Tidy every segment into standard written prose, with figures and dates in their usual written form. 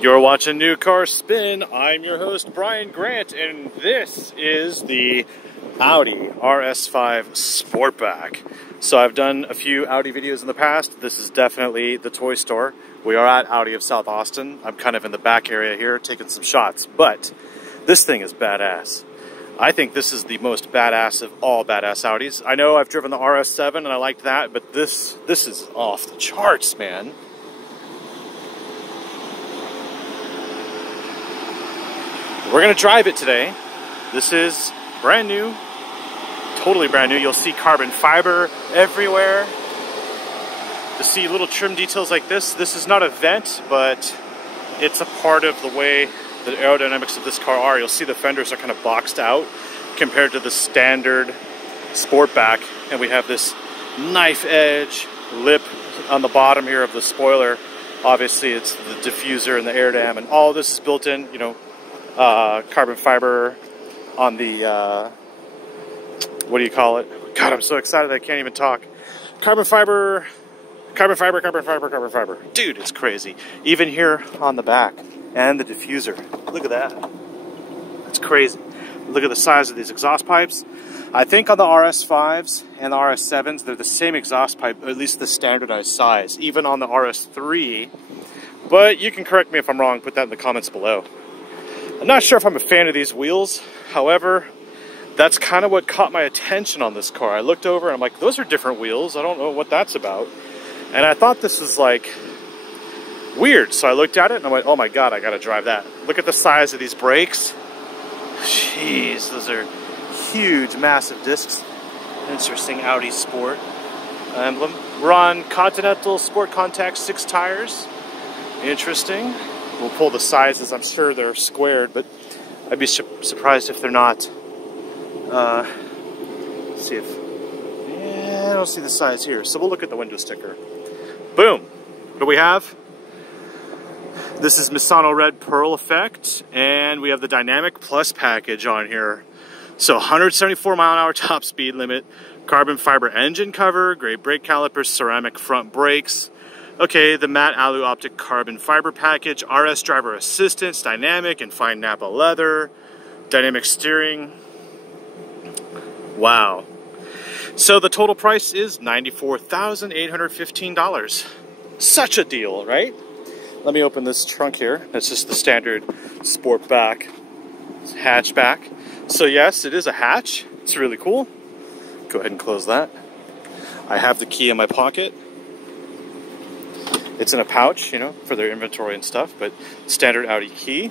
You're watching New Car Spin. I'm your host, Brian Grant, and this is the Audi RS5 Sportback. So I've done a few Audi videos in the past. This is definitely the toy store. We are at Audi of South Austin. I'm kind of in the back area here taking some shots, but this thing is badass. I think this is the most badass of all badass Audis. I know I've driven the RS7 and I liked that, but this is off the charts, man. We're going to drive it today. This is brand new, totally brand new. You'll see carbon fiber everywhere. To see little trim details like this. This is not a vent, but it's a part of the way the aerodynamics of this car are. You'll see the fenders are kind of boxed out compared to the standard Sportback. And we have this knife edge lip on the bottom here of the spoiler. Obviously it's the diffuser and the air dam, and all this is built in, you know, carbon fiber on the, what do you call it? God, I'm so excited I can't even talk. Carbon fiber. Dude, it's crazy. Even here on the back and the diffuser. Look at that. It's crazy. Look at the size of these exhaust pipes. I think on the RS5s and the RS7s, they're the same exhaust pipe, or at least the standardized size, even on the RS3. But you can correct me if I'm wrong, put that in the comments below. I'm not sure if I'm a fan of these wheels. However, that's kind of what caught my attention on this car. I looked over and I'm like, those are different wheels. I don't know what that's about. And I thought this was like weird. So I looked at it and I went, oh my God, I gotta drive that. Look at the size of these brakes. Jeez, those are huge, massive discs. Interesting Audi Sport emblem. We're on Continental Sport Contact 6 tires. Interesting. We'll pull the sizes. I'm sure they're squared, but I'd be surprised if they're not. Let's see if... Yeah, I don't see the size here. So we'll look at the window sticker. Boom. What do we have? This is Misano Red Pearl Effect, and we have the Dynamic Plus package on here. So 174 mile an hour top speed limit, carbon fiber engine cover, great brake calipers, ceramic front brakes. Okay, the matte alu optic carbon fiber package, RS driver assistance, dynamic and fine Napa leather, dynamic steering. Wow. So the total price is $94,815. Such a deal, right? Let me open this trunk here. It's just the standard Sportback hatchback. So yes, it is a hatch. It's really cool. Go ahead and close that. I have the key in my pocket. It's in a pouch, you know, for their inventory and stuff, but standard Audi key.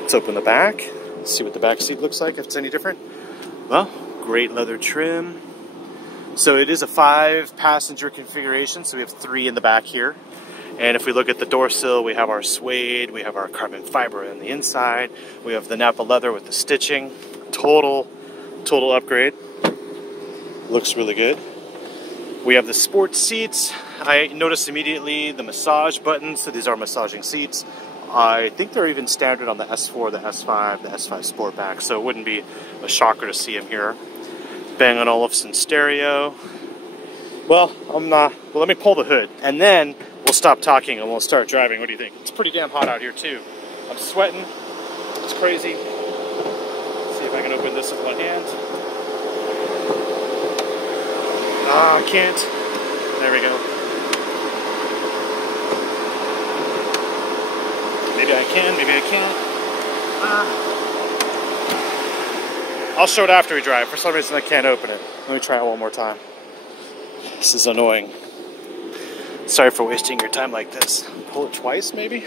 Let's open the back. See what the back seat looks like, if it's any different. Well, great leather trim. So it is a 5-passenger configuration, so we have 3 in the back here. And if we look at the door sill, we have our suede, we have our carbon fiber on the inside, we have the Napa leather with the stitching. Total upgrade. Looks really good. We have the sport seats. I noticed immediately the massage buttons, so these are massaging seats. I think they're even standard on the S4, the S5, the S5 Sportback, so it wouldn't be a shocker to see them here. Bang & Olufsen stereo. Well, let me pull the hood, and then we'll stop talking and we'll start driving. What do you think? It's pretty damn hot out here too. I'm sweating. It's crazy. Let's see if I can open this with one hand. Ah, I can't. There we go. Maybe I can, maybe I can't. I'll show it after we drive. For some reason I can't open it. Let me try it one more time. This is annoying. Sorry for wasting your time like this. Pull it twice, maybe?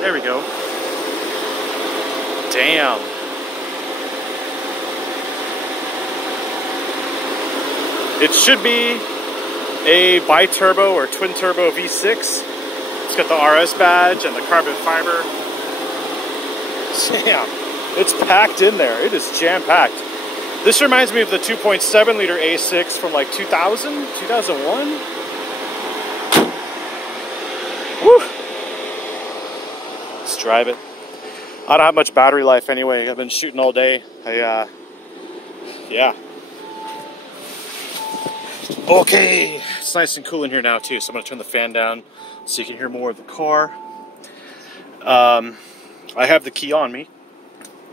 There we go. Damn. It should be a bi-turbo or twin-turbo V6. It's got the RS badge and the carbon fiber. Damn, it's packed in there. It is jam-packed. This reminds me of the 2.7 liter A6 from like 2000, 2001. Woo! Let's drive it. I don't have much battery life anyway. I've been shooting all day. Yeah. Okay, it's nice and cool in here now too, so I'm going to turn the fan down so you can hear more of the car. I have the key on me.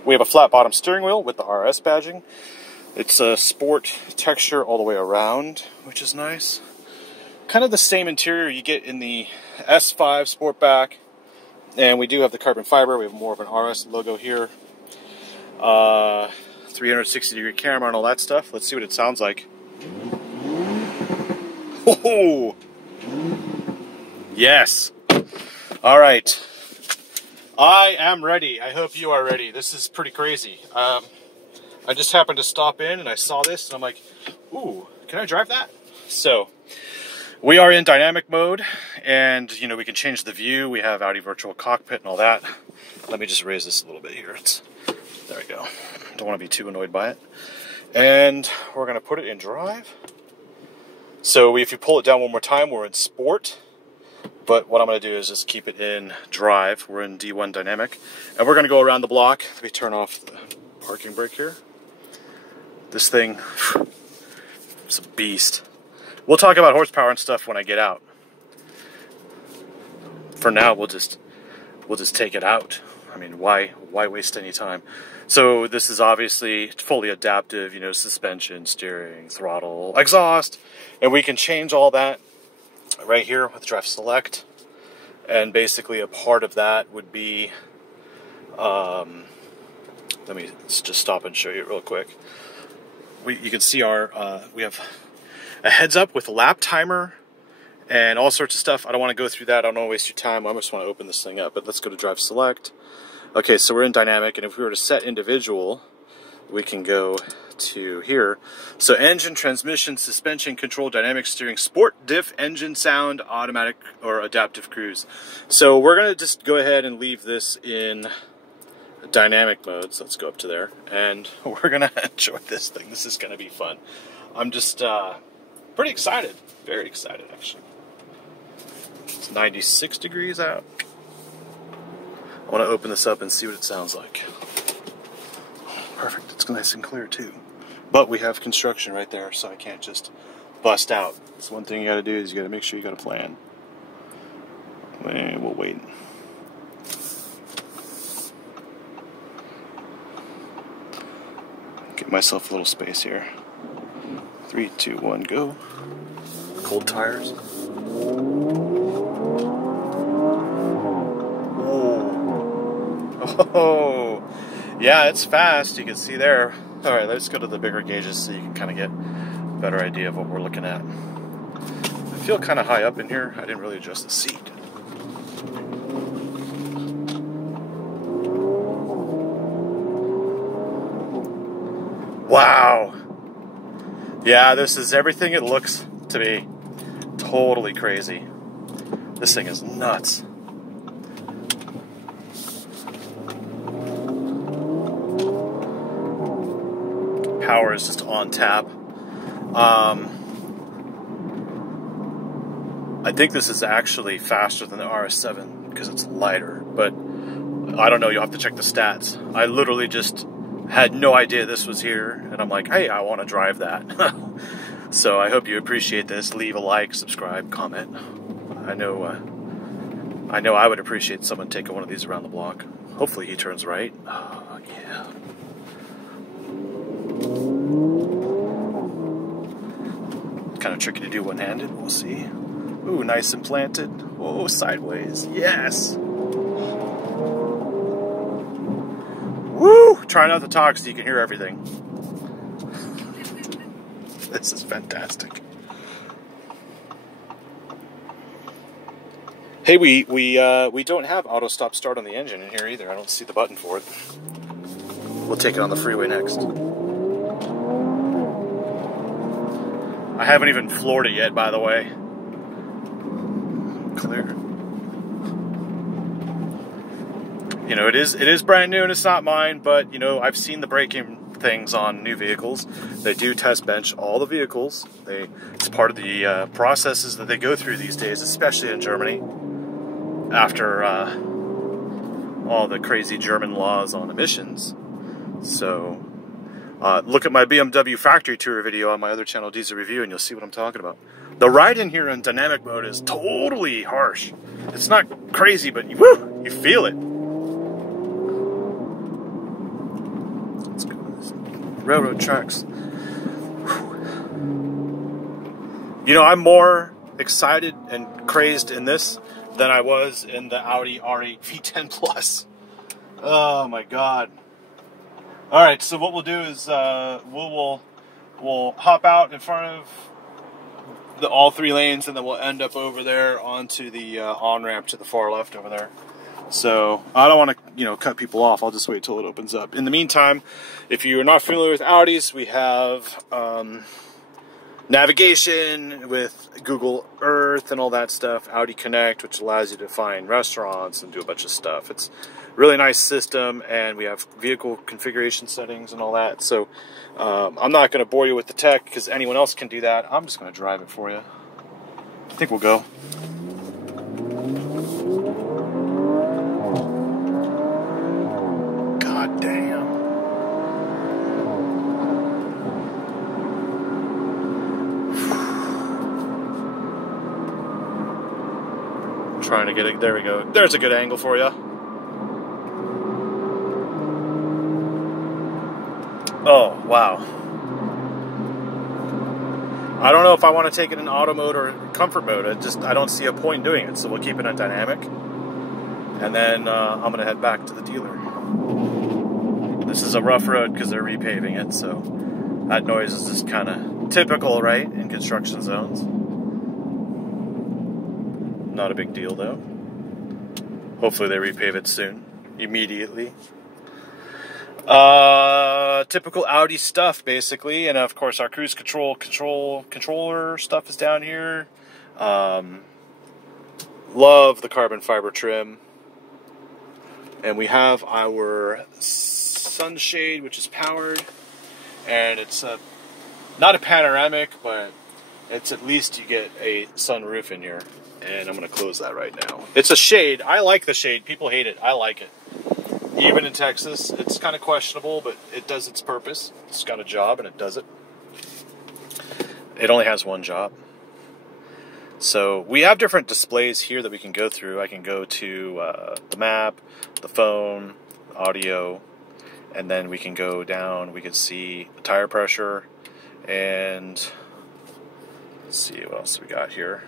We have a flat bottom steering wheel with the RS badging. It's a sport texture all the way around, which is nice. Kind of the same interior you get in the S5 Sportback, and we do have the carbon fiber. We have more of an RS logo here. 360-degree camera and all that stuff. Let's see what it sounds like. Oh, yes. All right. I am ready. I hope you are ready. This is pretty crazy. I just happened to stop in and I saw this and I'm like, ooh, can I drive that? So we are in dynamic mode, and you know, we can change the view. We have Audi virtual cockpit and all that. Let me just raise this a little bit here. There we go. Don't want to be too annoyed by it. And we're going to put it in drive. So if you pull it down one more time, we're in sport. But what I'm going to do is just keep it in drive. We're in D1 dynamic. And we're going to go around the block. Let me turn off the parking brake here. This thing, it's a beast. We'll talk about horsepower and stuff when I get out. For now, we'll just take it out. I mean, why waste any time? So this is obviously fully adaptive, you know, suspension, steering, throttle, exhaust, and we can change all that right here with Drive Select. And basically a part of that would be, let me just stop and show you real quick. You can see our, we have a heads up with a lap timer and all sorts of stuff. I don't want to go through that. I don't want to waste your time. I just want to open this thing up, but let's go to Drive Select. Okay, so we're in dynamic, and if we were to set individual, we can go to here. So engine, transmission, suspension, control, dynamic steering, sport, diff, engine sound, automatic or adaptive cruise. So we're going to just go ahead and leave this in dynamic mode. So let's go up to there, and we're going to enjoy this thing. This is going to be fun. I'm just pretty excited. Very excited, actually. It's 96 degrees out. I want to open this up and see what it sounds like. Perfect. It's nice and clear too. But we have construction right there, so I can't just bust out. That's one thing you got to do, is you got to make sure you got a plan. And we'll wait. Get myself a little space here. 3, 2, 1, go. Cold tires. Oh, yeah, it's fast. You can see there. All right, let's go to the bigger gauges so you can kind of get a better idea of what we're looking at. I feel kind of high up in here. I didn't really adjust the seat. Wow. Yeah, this is everything it looks to be. Totally crazy. This thing is nuts. Power is just on tap. I think this is actually faster than the RS7 because it's lighter, but I don't know, you'll have to check the stats. I literally just had no idea this was here, and I'm like, hey, I want to drive that. So I hope you appreciate this. Leave a like, subscribe, comment. I know I would appreciate someone taking one of these around the block. Hopefully he turns right. Oh, yeah. Kind of tricky to do one-handed. We'll see. Ooh, nice and planted. Oh, sideways. Yes. Woo! Try not to talk so you can hear everything. This is fantastic. Hey, we don't have auto stop start on the engine in here either. I don't see the button for it. We'll take it on the freeway next. I haven't even floored it yet, by the way. Clear. You know, it is brand new and it's not mine, but you know, I've seen the braking things on new vehicles. They do test bench all the vehicles. It's part of the processes that they go through these days, especially in Germany, after all the crazy German laws on emissions. So Look at my BMW factory tour video on my other channel, Diesel Review, and you'll see what I'm talking about. The ride in here in dynamic mode is totally harsh. It's not crazy, but woo, you feel it. Let's go to this railroad tracks. You know, I'm more excited and crazed in this than I was in the Audi R8 V10 Plus. Oh my God. All right, so what we'll do is we'll hop out in front of all 3 lanes, and then we'll end up over there onto the on-ramp to the far left over there. So I don't want to, you know, cut people off. I'll just wait till it opens up. In the meantime, if you're not familiar with Audis, we have navigation with Google Earth and all that stuff. Audi Connect, which allows you to find restaurants and do a bunch of stuff. It's a really nice system, and we have vehicle configuration settings and all that. So I'm not going to bore you with the tech because anyone else can do that. I'm just going to drive it for you. I think we'll go. God damn. Trying to get it. There we go. There's a good angle for you. Oh, wow. I don't know if I want to take it in auto mode or comfort mode. I don't see a point in doing it. So we'll keep it in dynamic. And then I'm going to head back to the dealer. This is a rough road because they're repaving it. So that noise is just kind of typical, right, in construction zones. Not a big deal though. Hopefully they repave it soon, immediately. Typical Audi stuff basically, and of course our cruise controller stuff is down here. Love the carbon fiber trim, and we have our sunshade, which is powered, and it's not a panoramic, but it's at least you get a sunroof in here. And I'm going to close that right now. It's a shade. I like the shade. People hate it. I like it. Even in Texas, it's kind of questionable, but it does its purpose. It's got a job, and it does it. It only has one job. So we have different displays here that we can go through. I can go to the map, the phone, audio, and then we can go down. We can see the tire pressure, and let's see what else we got here.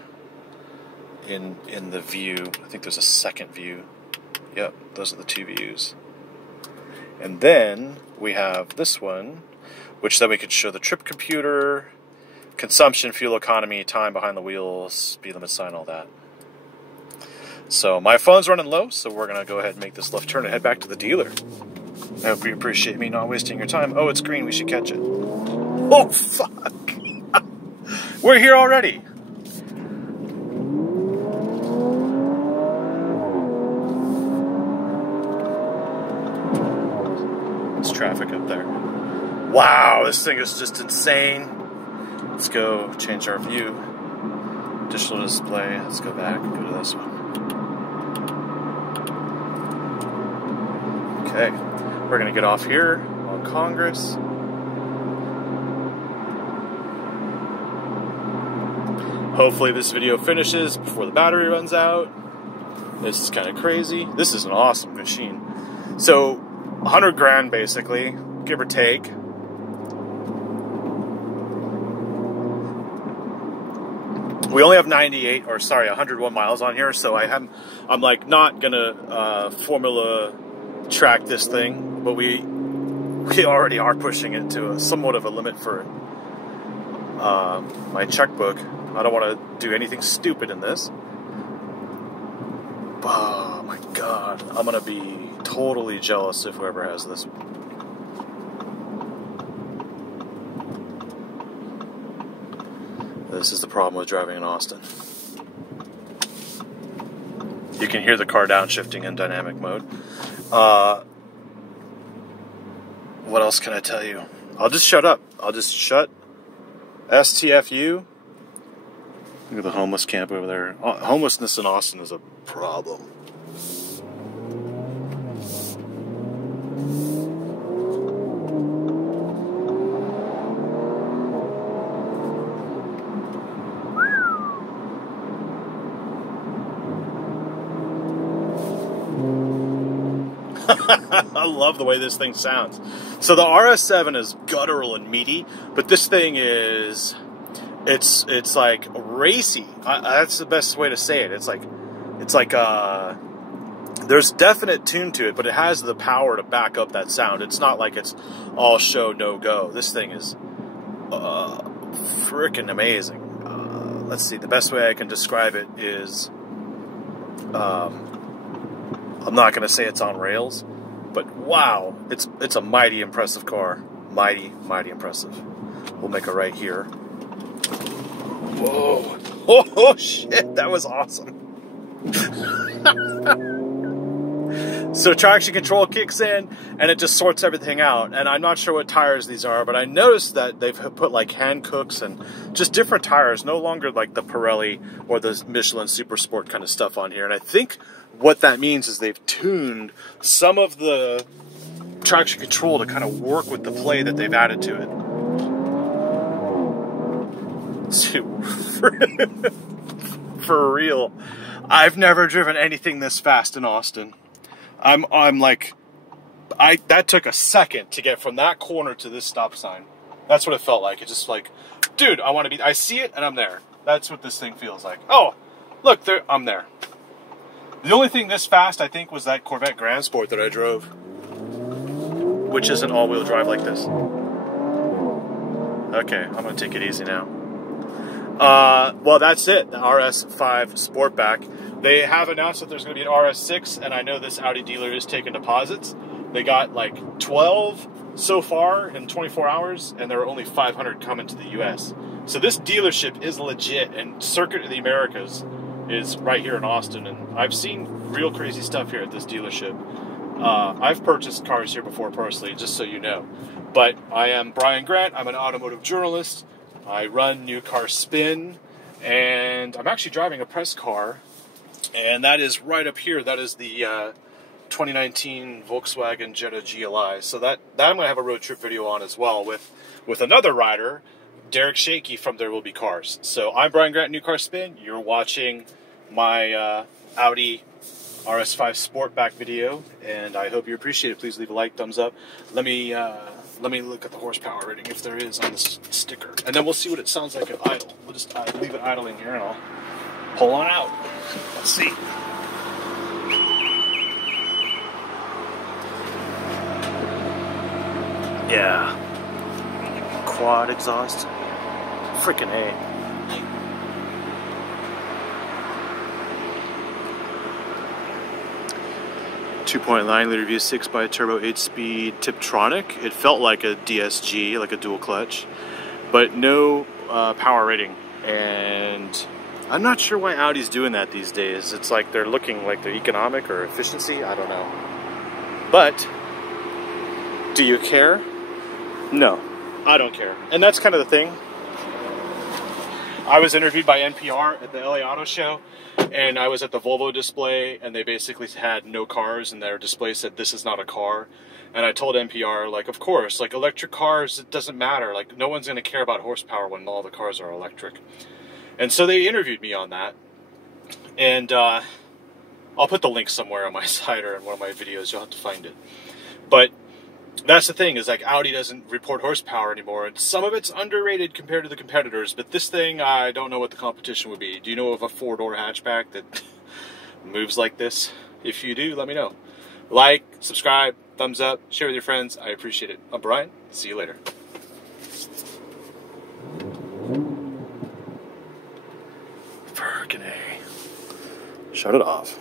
In the view, I think there's a second view. Yep, those are the 2 views. And then we have this one, which then we could show the trip computer, consumption, fuel economy, time behind the wheel, speed limit sign, all that. So my phone's running low, so we're going to go ahead and make this left turn and head back to the dealer. I hope you appreciate me not wasting your time. Oh, it's green, we should catch it. Oh, fuck! We're here already! Traffic up there. Wow, this thing is just insane. Let's go change our view. Additional display. Let's go back and go to this one. Okay, we're gonna get off here on Congress. Hopefully this video finishes before the battery runs out. This is kind of crazy. This is an awesome machine. So 100 grand basically, give or take. We only have 101 miles on here, so I'm like not gonna formula track this thing, but we already are pushing it to somewhat of a limit for my checkbook. I don't want to do anything stupid in this. Oh my God, I'm gonna be totally jealous if whoever has this one. This is the problem with driving in Austin. You can hear the car downshifting in dynamic mode. What else can I tell you? I'll just shut up. I'll just shut. STFU. Look at the homeless camp over there. Homelessness in Austin is a problem. I love the way this thing sounds. So the RS7 is guttural and meaty, but this thing is, it's like racy. That's the best way to say it. It's like there's definite tune to it, but it has the power to back up that sound. It's not like it's all show, no go. This thing is freaking amazing. Let's see, the best way I can describe it is, I'm not going to say it's on rails, but wow, it's a mighty impressive car. Mighty, mighty impressive. We'll make a right here. Whoa. Oh shit, that was awesome. So traction control kicks in, and it just sorts everything out. And I'm not sure what tires these are, but I noticed that they've put like hand cooks and just different tires, no longer like the Pirelli or the Michelin Super Sport kind of stuff on here. And I think what that means is they've tuned some of the traction control to kind of work with the play that they've added to it. For real, I've never driven anything this fast in Austin. I'm like, that took a second to get from that corner to this stop sign. That's what it felt like. It's just like, dude, I see it and I'm there. That's what this thing feels like. Oh, look, I'm there. The only thing this fast, I think, was that Corvette Grand Sport that I drove, which isn't all-wheel drive like this. Okay, I'm gonna take it easy now. Well, that's it, the RS5 Sportback. They have announced that there's going to be an RS6, and I know this Audi dealer is taking deposits. They got like 12 so far in 24 hours, and there are only 500 coming to the US. So this dealership is legit, and Circuit of the Americas is right here in Austin, and I've seen real crazy stuff here at this dealership. I've purchased cars here before personally, just so you know. But I am Brian Grant. I'm an automotive journalist. I run New Car Spin, and I'm actually driving a press car, and that is right up here. That is the 2019 Volkswagen Jetta GLI. So that I'm going to have a road trip video on as well with another rider, Derek Shaky from There Will Be Cars. So I'm Brian Grant, New Car Spin. You're watching my Audi RS5 Sportback video, and I hope you appreciate it. Please leave a like, thumbs up. Let me look at the horsepower rating if there is on this sticker, and then we'll see what it sounds like at idle. We'll just leave it idling here, and I'll pull on out. Let's see. Yeah, quad exhaust, freaking A. 2.9 liter V6 by turbo 8-speed Tiptronic. It felt like a DSG, like a dual clutch, but no power rating. And I'm not sure why Audi's doing that these days. It's like they're looking like they're economic or efficiency. I don't know. But do you care? No, I don't care. And that's kind of the thing. I was interviewed by NPR at the LA Auto Show, and I was at the Volvo display, and they basically had no cars, and their display said, "This is not a car." And I told NPR, like, of course, like, electric cars, it doesn't matter. Like, no one's going to care about horsepower when all the cars are electric. And so they interviewed me on that. And I'll put the link somewhere on my site or in one of my videos. You'll have to find it. But that's the thing, is like Audi doesn't report horsepower anymore, and some of it's underrated compared to the competitors, but this thing, I don't know what the competition would be. Do you know of a four-door hatchback that moves like this? If you do, let me know. Like, subscribe, thumbs up, share with your friends. I appreciate it. I'm Brian. See you later. Frickin' A. Shut it off.